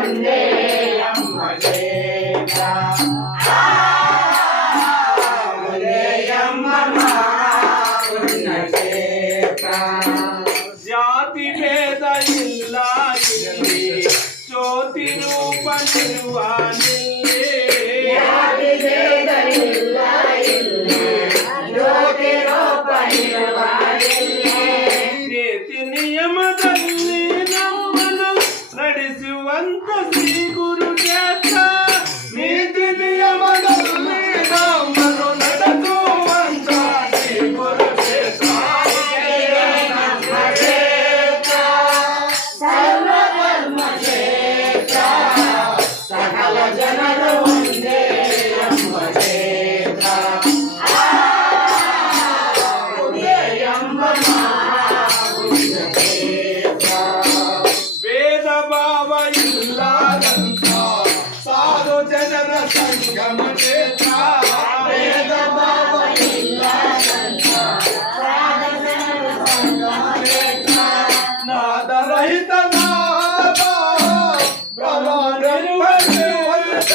ಒಂದೇ ಅಮ್ಮ ಕ್ಷೇತ್ರ ಜಾತಿ ಭೇದ ಇಲ್ಲ ಇಲ್ಲಿ ಜ್ಯೋತಿ ರೂಪ ನಿರುವಾನಿಲ್ಲಿ ಜಾತಿ ಭೇದ ಇಲ್ಲ ಇಲ್ಲಿ ಜ್ಯೋತಿ ರೂಪ ನಿರುವಾನಿಲ್ಲಿ ನೀತಿ ನಿಯಮದಲ್ಲಿ ನಮ್ಮನ್ನು ನಡೆಸುವಂತ ಶ್ರೀ ಗುರು ಕ್ಷೇತ್ರ ನೀತಿ ನಿಯಮದಲ್ಲಿ ನಮ್ಮನ್ನು ನಡೆಸುವಂತ ಶ್ರೀ ಗುರು ಕ್ಷೇತ್ರ ಸರ್ವಧರ್ಮ ಕ್ಷೇತ್ರ ಸಕಲ ಜನರು ಒಂದೇ ಎಂಬ ಕ್ಷೇತ್ರ ಒಂದೇ ಎಂಬ ಮಹಾಪುಣ್ಯ ಕ್ಷೇತ್ರ ಭೇದ ಭಾವ ಇಲ್ಲದಂತ ಸಾಧು ಜನರ ಸಂಗಮ ಕ್ಷೇತ್ರ ಭೇದ ಭಾವ ಇಲ್ಲದಂತ ಸಾಧು ಜನರ ಸಂಗಮ ಕ್ಷೇತ್ರ ನಾದರಹಿತ ನಾದ ಬ್ರಹ್ಮನಿರ್ವಹಿತ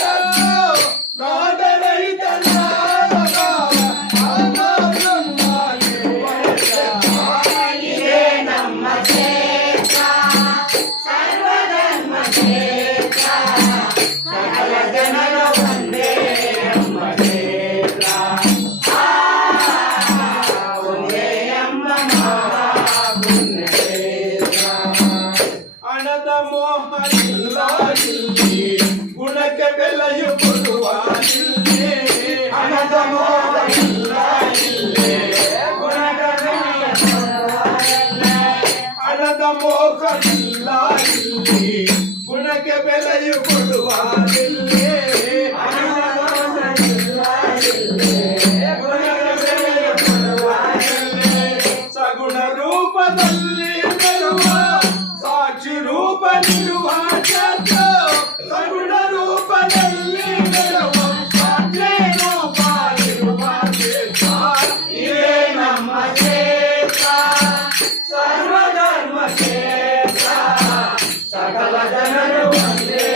ನಾದರಹಿತ ನಾದ ಇದೇ ನಮ್ಮ ಕ್ಷೇತ್ರ ಸರ್ವಧರ್ಮ ಕ್ಷೇತ್ರ ಸಕಲ ಜನರ ಒಂದೇ ಎಂಬ ಕ್ಷೇತ್ರ ಒಂದೇ ಎಂಬ ಮಹಾಪುಣ್ಯ ಕ್ಷೇತ್ರ ಹಣದ ಮೋಹ ಇಲ್ಲ ಇಲ್ಲಿ ಗುಣಕ್ಕೆ ಬೆಲೆಯು ಕೊಡುವ ಇಲ್ಲಿ ಹಣದ ಮೋಹ ಇಲ್ಲ ಇಲ್ಲಿ ಗುಣಕ್ಕೆ ಬೆಲೆಯು ಕೊಡುವ ಇಲ್ಲಿ ಹಣದ ಮೋಹ ಇಲ್ಲ ಇಲ್ಲಿ ಗುಣಕ್ಕೆ ಬೆಲೆಯು ಕೊಡುವ ಇಲ್ಲಿ ಹಣದ ಮೋಹ ಇಲ್ಲ ಇಲ್ಲಿ ಗುಣಕ್ಕೆ ಬೆಲೆಯು ಕೊಡುವ ಇಲ್ಲಿ ಸಗುಣ ರೂಪದಲ್ಲಿ ಬರುವ ಸಾಕ್ಷಿ ರೂಪ ನಿರುವ ಕ್ಷೇತ್ರ ಸಗುಣ ರೂಪದಲ್ಲಿ ಬರುವ ಸಾಕ್ಷಿ ರೂಪ ನಿರುವ ಕ್ಷೇತ್ರ ಇದೇ ನಮ್ಮ ಕ್ಷೇತ್ರ ಸರ್ವಧರ್ಮ ಕ್ಷೇತ್ರ ಸಕಲ ಜನರು ಒಂದೇ